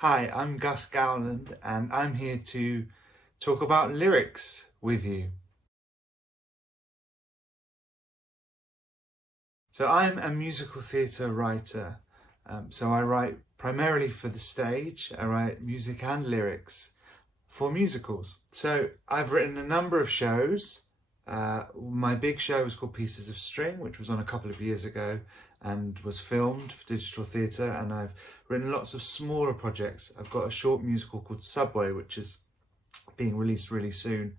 Hi, I'm Gus Gowland and I'm here to talk about lyrics with you. So I'm a musical theatre writer. So I write primarily for the stage. I write music and lyrics for musicals. So I've written a number of shows. My big show was called Pieces of String, which was on a couple of years ago and was filmed for digital theatre. And I've written lots of smaller projects. I've got a short musical called Subway, which is being released really soon.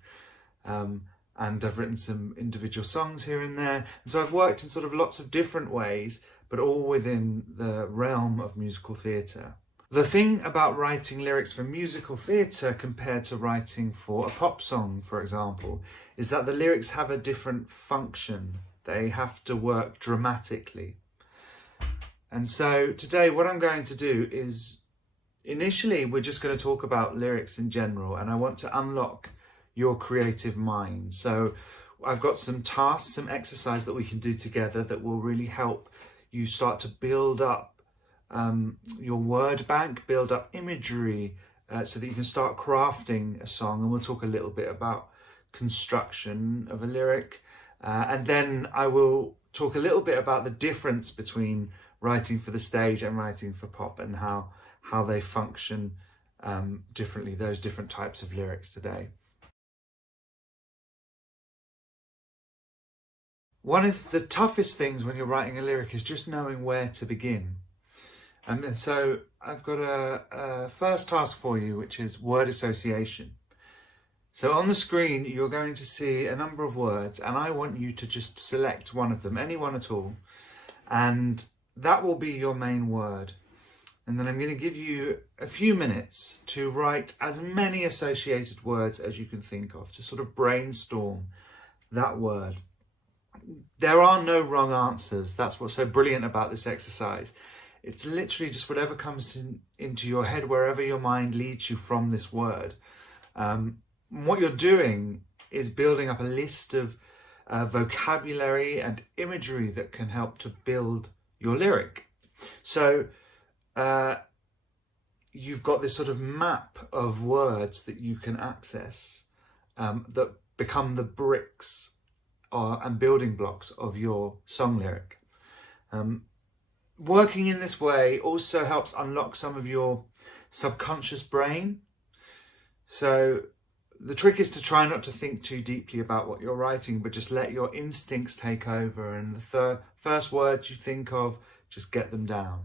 Um, and I've written some individual songs here and there. And so I've worked in sort of lots of different ways, but all within the realm of musical theatre. The thing about writing lyrics for musical theatre compared to writing for a pop song, for example, is that the lyrics have a different function. They have to work dramatically. And so today what I'm going to do is, initially we're just going to talk about lyrics in general, and I want to unlock your creative mind. So I've got some tasks, some exercise that we can do together that will really help you start to build up your word bank, build up imagery, so that you can start crafting a song. And we'll talk a little bit about construction of a lyric. And then I will talk a little bit about the difference between writing for the stage and writing for pop, and how they function differently, those different types of lyrics today. One of the toughest things when you're writing a lyric is just knowing where to begin. And so I've got a first task for you, which is word association. So on the screen, you're going to see a number of words, and I want you to just select one of them, any one at all, and that will be your main word. And then I'm going to give you a few minutes to write as many associated words as you can think of, to sort of brainstorm that word. There are no wrong answers. That's what's so brilliant about this exercise. It's literally just whatever comes into your head, wherever your mind leads you from this word. What you're doing is building up a list of vocabulary and imagery that can help to build your lyric. So you've got this sort of map of words that you can access, that become the bricks and building blocks of your song lyric. Working in this way also helps unlock some of your subconscious brain. So the trick is to try not to think too deeply about what you're writing, but just let your instincts take over, and the first words you think of, just get them down.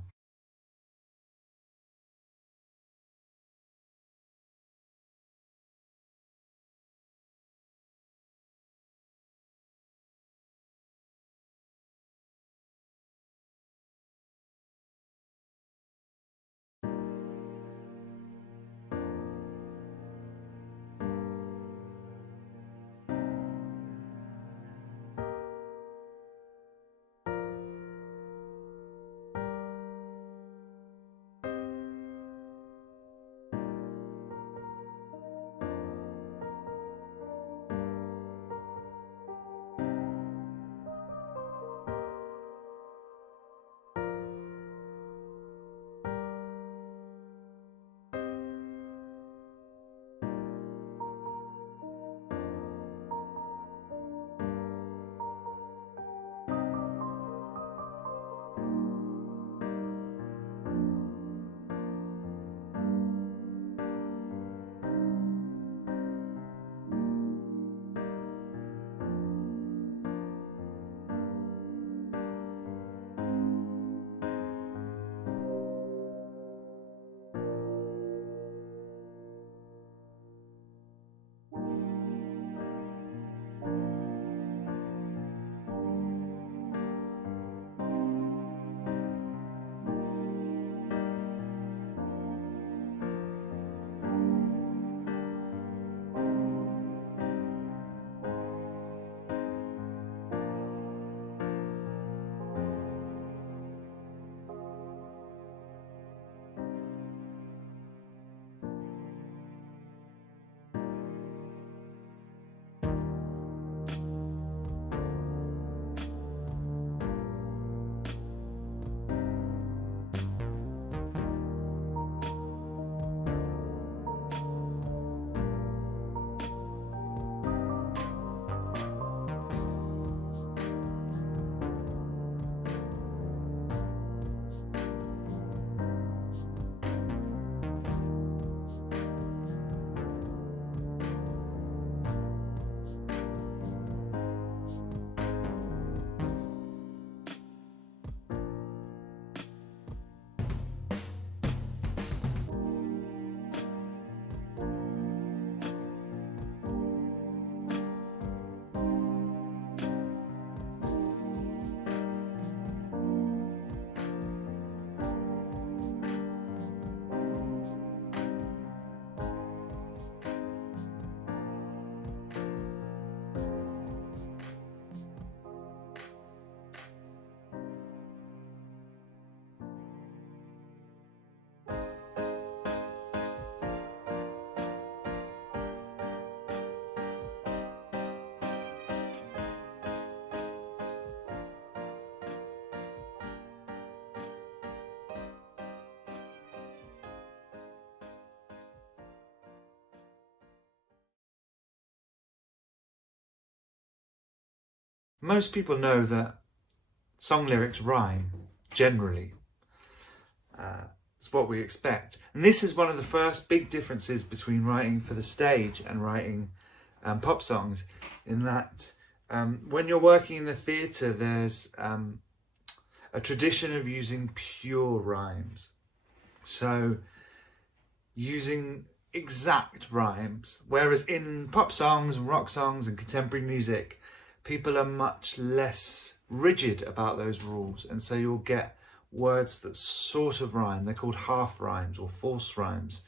most people know that song lyrics rhyme, generally. It's what we expect. And this is one of the first big differences between writing for the stage and writing pop songs, in that when you're working in the theatre, there's a tradition of using pure rhymes. So using exact rhymes, whereas in pop songs and rock songs and contemporary music, people are much less rigid about those rules, and so you'll get words that sort of rhyme. They're called half rhymes or false rhymes.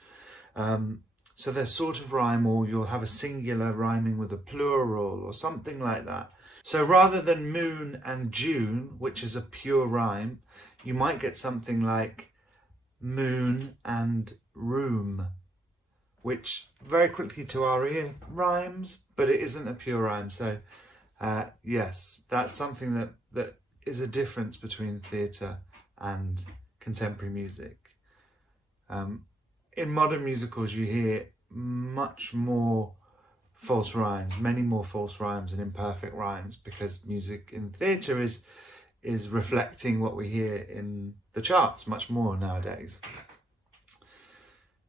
So they're sort of rhyme, or you'll have a singular rhyming with a plural or something like that. So rather than moon and June, which is a pure rhyme, you might get something like moon and room, which very quickly to our ear rhymes, but it isn't a pure rhyme. So yes, that's something that is a difference between theatre and contemporary music. In modern musicals, you hear much more false rhymes, many more false rhymes and imperfect rhymes, because music in theatre is reflecting what we hear in the charts much more nowadays.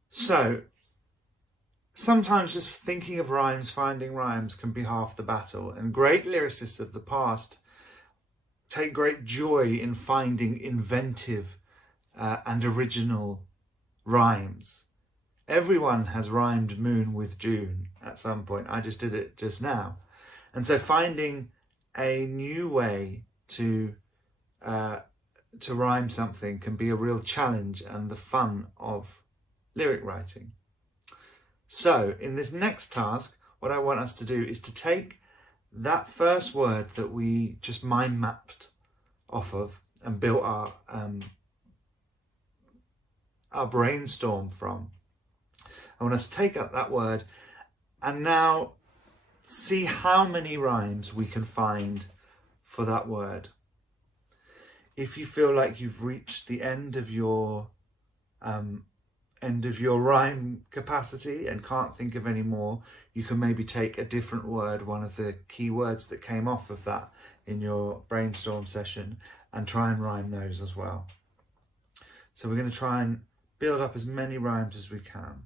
So sometimes just thinking of rhymes, finding rhymes, can be half the battle, and great lyricists of the past take great joy in finding inventive and original rhymes. Everyone has rhymed moon with June at some point. I just did it just now. And so finding a new way to rhyme something can be a real challenge and the fun of lyric writing. So in this next task, what I want us to do is to take that first word that we just mind mapped off of and built our brainstorm from. I want us to take up that word and now see how many rhymes we can find for that word. If you feel like you've reached the end of your rhyme capacity and can't think of any more, you can maybe take a different word, one of the key words that came off of that in your brainstorm session, and try and rhyme those as well. So we're going to try and build up as many rhymes as we can.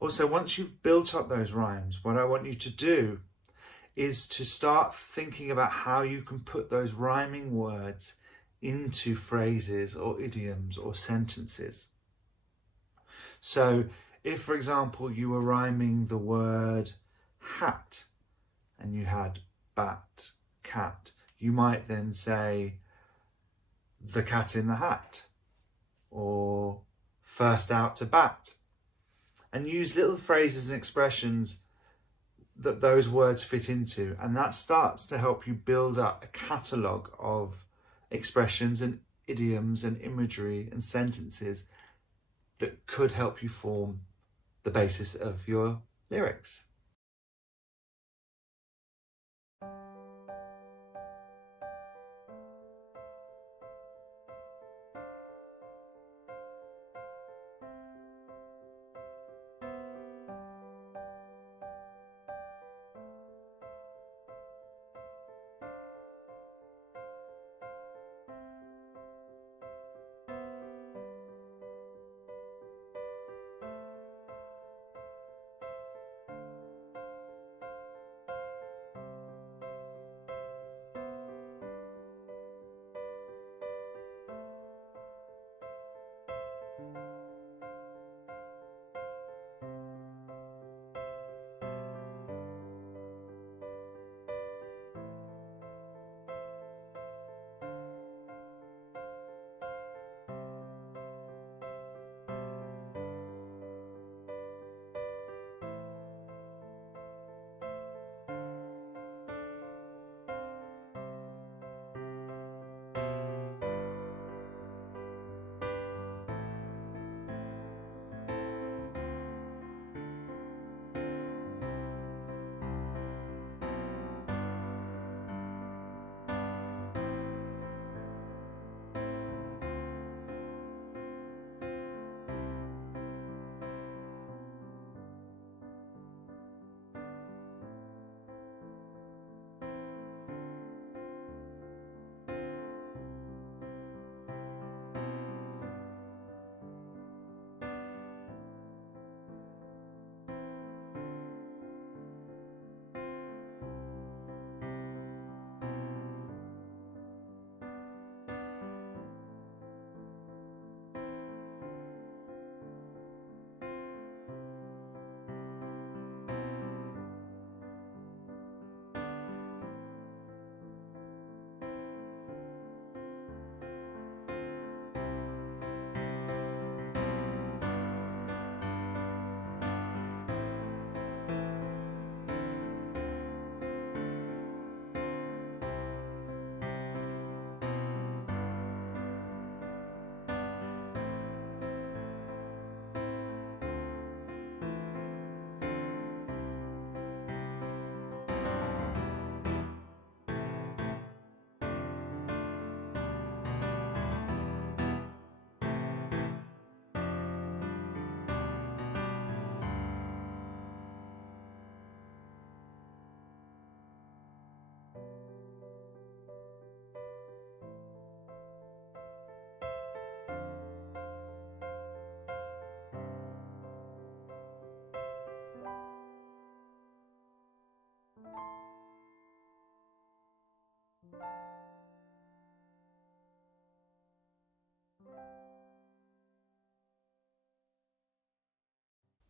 Also, once you've built up those rhymes, what I want you to do is to start thinking about how you can put those rhyming words into phrases or idioms or sentences. So if, for example, you were rhyming the word hat and you had bat, cat, you might then say the cat in the hat or first out to bat, and use little phrases and expressions that those words fit into, and that starts to help you build up a catalogue of expressions and idioms and imagery and sentences that could help you form the basis of your lyrics.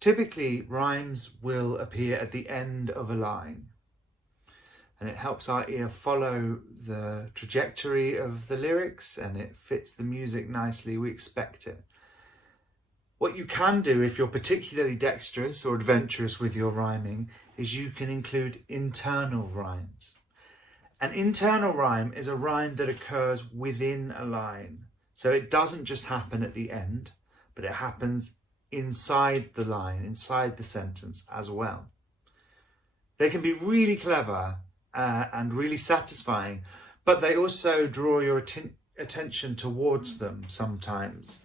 Typically, rhymes will appear at the end of a line, and it helps our ear follow the trajectory of the lyrics, and it fits the music nicely. We expect it. What you can do if you're particularly dexterous or adventurous with your rhyming is you can include internal rhymes. An internal rhyme is a rhyme that occurs within a line. So it doesn't just happen at the end, but it happens inside the line, inside the sentence as well. They can be really clever and really satisfying, but they also draw your attention towards them sometimes.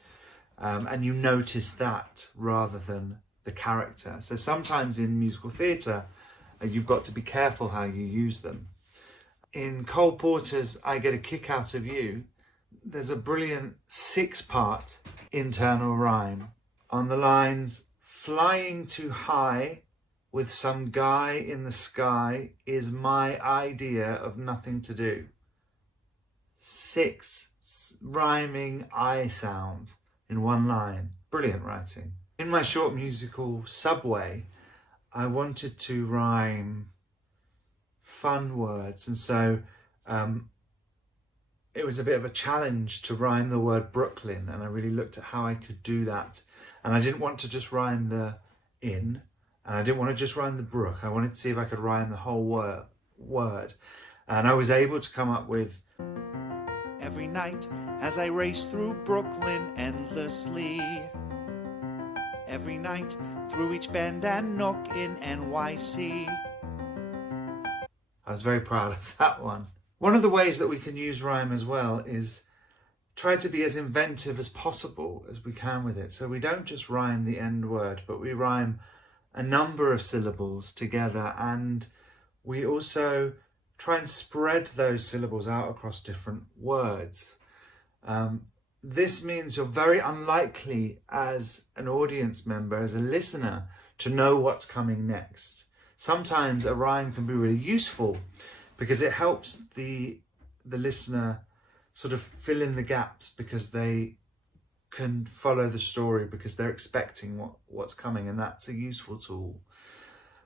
And you notice that rather than the character. So sometimes in musical theatre, you've got to be careful how you use them. In Cole Porter's I Get a Kick Out of You, there's a brilliant 6-part internal rhyme on the lines Flying too high with some guy in the sky is my idea of nothing to do. 6 rhyming I sounds in one line. Brilliant writing. In my short musical Subway, I wanted to rhyme fun words, and so it was a bit of a challenge to rhyme the word Brooklyn, and I really looked at how I could do that. And I didn't want to just rhyme the in, and I didn't want to just rhyme the brook. I wanted to see if I could rhyme the whole word. And I was able to come up with, every night as I race through Brooklyn endlessly, every night through each bend and nook in NYC. I was very proud of that one. One of the ways that we can use rhyme as well is try to be as inventive as possible as we can with it. So we don't just rhyme the end word, but we rhyme a number of syllables together, and we also try and spread those syllables out across different words. This means you're very unlikely as an audience member, as a listener, to know what's coming next. Sometimes a rhyme can be really useful because it helps the listener sort of fill in the gaps, because they can follow the story because they're expecting what's coming, and that's a useful tool.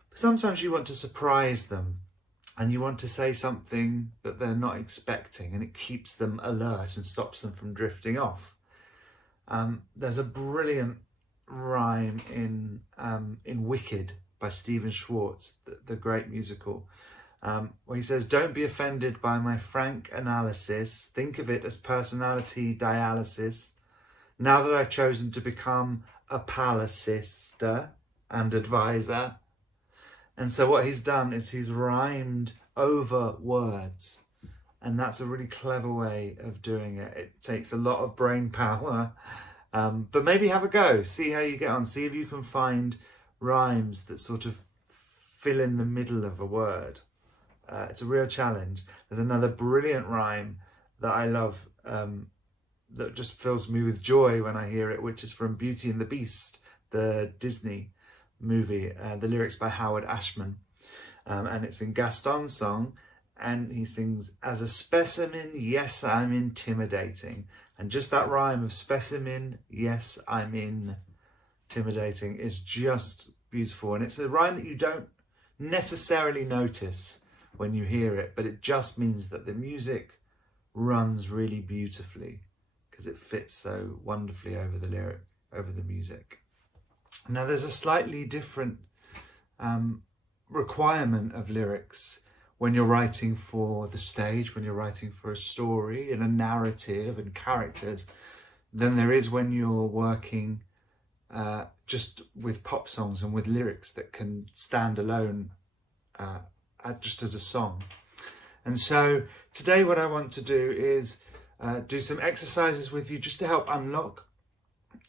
But sometimes you want to surprise them and you want to say something that they're not expecting, and it keeps them alert and stops them from drifting off. There's a brilliant rhyme in Wicked by Stephen Schwartz, the great musical, where he says, "Don't be offended by my frank analysis. Think of it as personality dialysis. Now that I've chosen to become a palicister and advisor." And so what he's done is he's rhymed over words. And that's a really clever way of doing it. It takes a lot of brain power, but maybe have a go. See how you get on. See if you can find rhymes that sort of fill in the middle of a word. It's a real challenge. There's another brilliant rhyme that I love that just fills me with joy when I hear it, which is from Beauty and the Beast, the Disney movie, the lyrics by Howard Ashman. And it's in Gaston's song, and he sings, "As a specimen, yes, I'm intimidating." And just that rhyme of specimen, yes, I'm intimidating is just beautiful. And it's a rhyme that you don't necessarily notice when you hear it, but it just means that the music runs really beautifully because it fits so wonderfully over the lyric, over the music. Now there's a slightly different requirement of lyrics when you're writing for the stage, when you're writing for a story and a narrative and characters, than there is when you're working just with pop songs and with lyrics that can stand alone just as a song. And so today what I want to do is do some exercises with you just to help unlock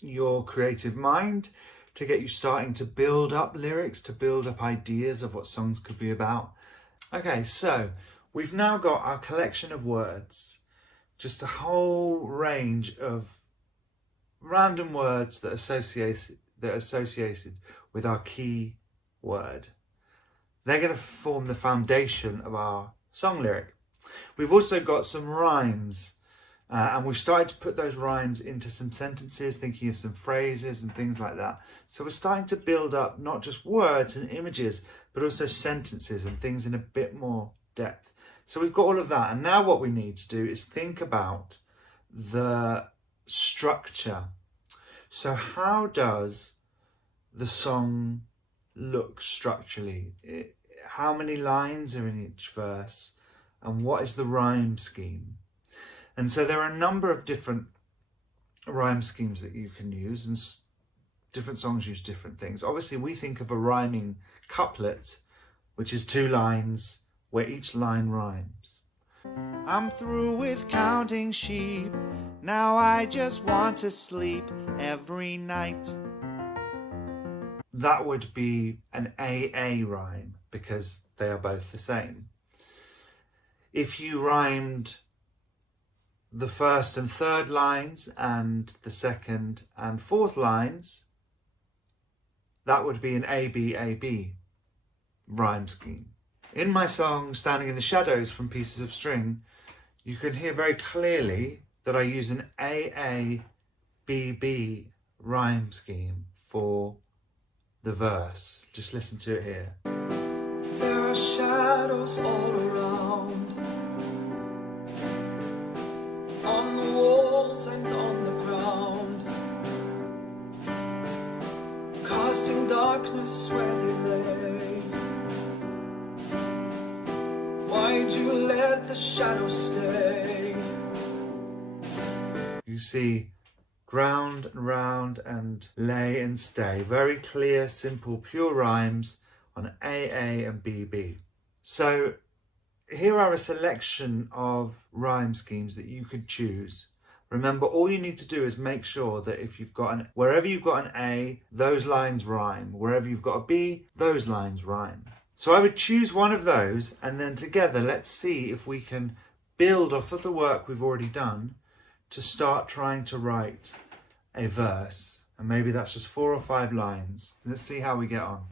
your creative mind, to get you starting to build up lyrics, to build up ideas of what songs could be about. Okay, so we've now got our collection of words, just a whole range of random words that are associated with our key word. They're going to form the foundation of our song lyric. We've also got some rhymes, and we've started to put those rhymes into some sentences, thinking of some phrases and things like that. So we're starting to build up not just words and images, but also sentences and things in a bit more depth. So we've got all of that. And now what we need to do is think about the structure. So how does the song look structurally? How many lines are in each verse? And what is the rhyme scheme? And so there are a number of different rhyme schemes that you can use, and different songs use different things. Obviously, we think of a rhyming couplet, which is 2 lines where each line rhymes. I'm through with counting sheep. Now I just want to sleep every night. That would be an AA rhyme because they are both the same. If you rhymed the first and third lines and the second and fourth lines, that would be an A-B-A-B rhyme scheme. In my song Standing in the Shadows from Pieces of String, you can hear very clearly that I use an A-A-B-B rhyme scheme for the verse. Just listen to it here. There are shadows all around, on the walls and on the ground, casting darkness where they lay. Why'd you let the shadows stay? You see ground and round and lay and stay. Very clear, simple, pure rhymes on A and B. So here are a selection of rhyme schemes that you could choose. Remember, all you need to do is make sure that if you've got wherever you've got an A, those lines rhyme. Wherever you've got a B, those lines rhyme. So I would choose one of those, and then together let's see if we can build off of the work we've already done to start trying to write a verse. And maybe that's just 4 or 5 lines. Let's see how we get on.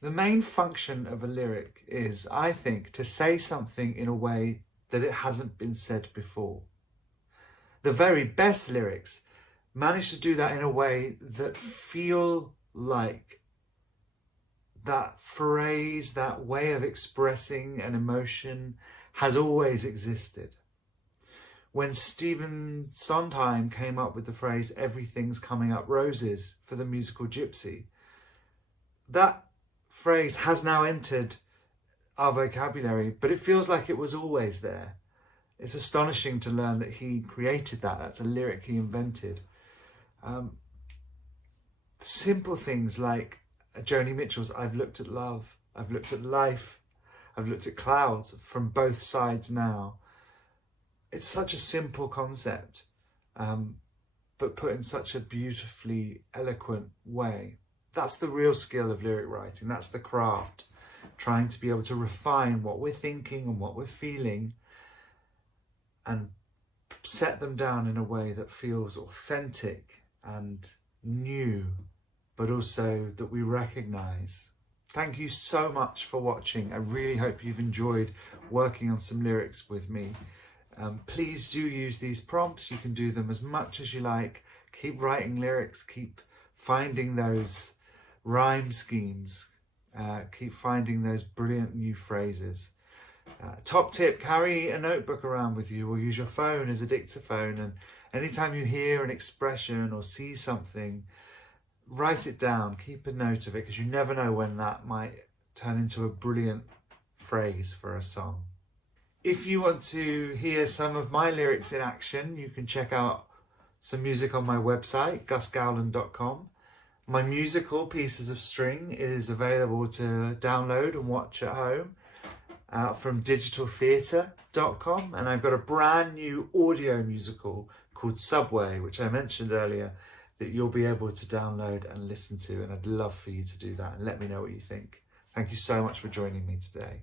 The main function of a lyric is, I think, to say something in a way that it hasn't been said before. The very best lyrics manage to do that in a way that feel like that phrase, that way of expressing an emotion has always existed. When Stephen Sondheim came up with the phrase, "Everything's coming up roses" for the musical Gypsy, that phrase has now entered our vocabulary, but it feels like it was always there. It's astonishing to learn that he created that. That's a lyric he invented. Simple things like Joni Mitchell's "I've looked at love, I've looked at life, I've looked at clouds from both sides now." It's such a simple concept, but put in such a beautifully eloquent way. That's the real skill of lyric writing. That's the craft, trying to be able to refine what we're thinking and what we're feeling and set them down in a way that feels authentic and new, but also that we recognize. Thank you so much for watching. I really hope you've enjoyed working on some lyrics with me. Please do use these prompts. You can do them as much as you like. Keep writing lyrics, keep finding those rhyme schemes. keep finding those brilliant new phrases. Top tip, carry a notebook around with you or use your phone as a dictaphone, and anytime you hear an expression or see something, write it down, keep a note of it, because you never know when that might turn into a brilliant phrase for a song. If you want to hear some of my lyrics in action, you can check out some music on my website, gusgowland.com. My musical, Pieces of String, is available to download and watch at home from digitaltheatre.com, and I've got a brand new audio musical called Subway, which I mentioned earlier, that you'll be able to download and listen to, and I'd love for you to do that and let me know what you think. Thank you so much for joining me today.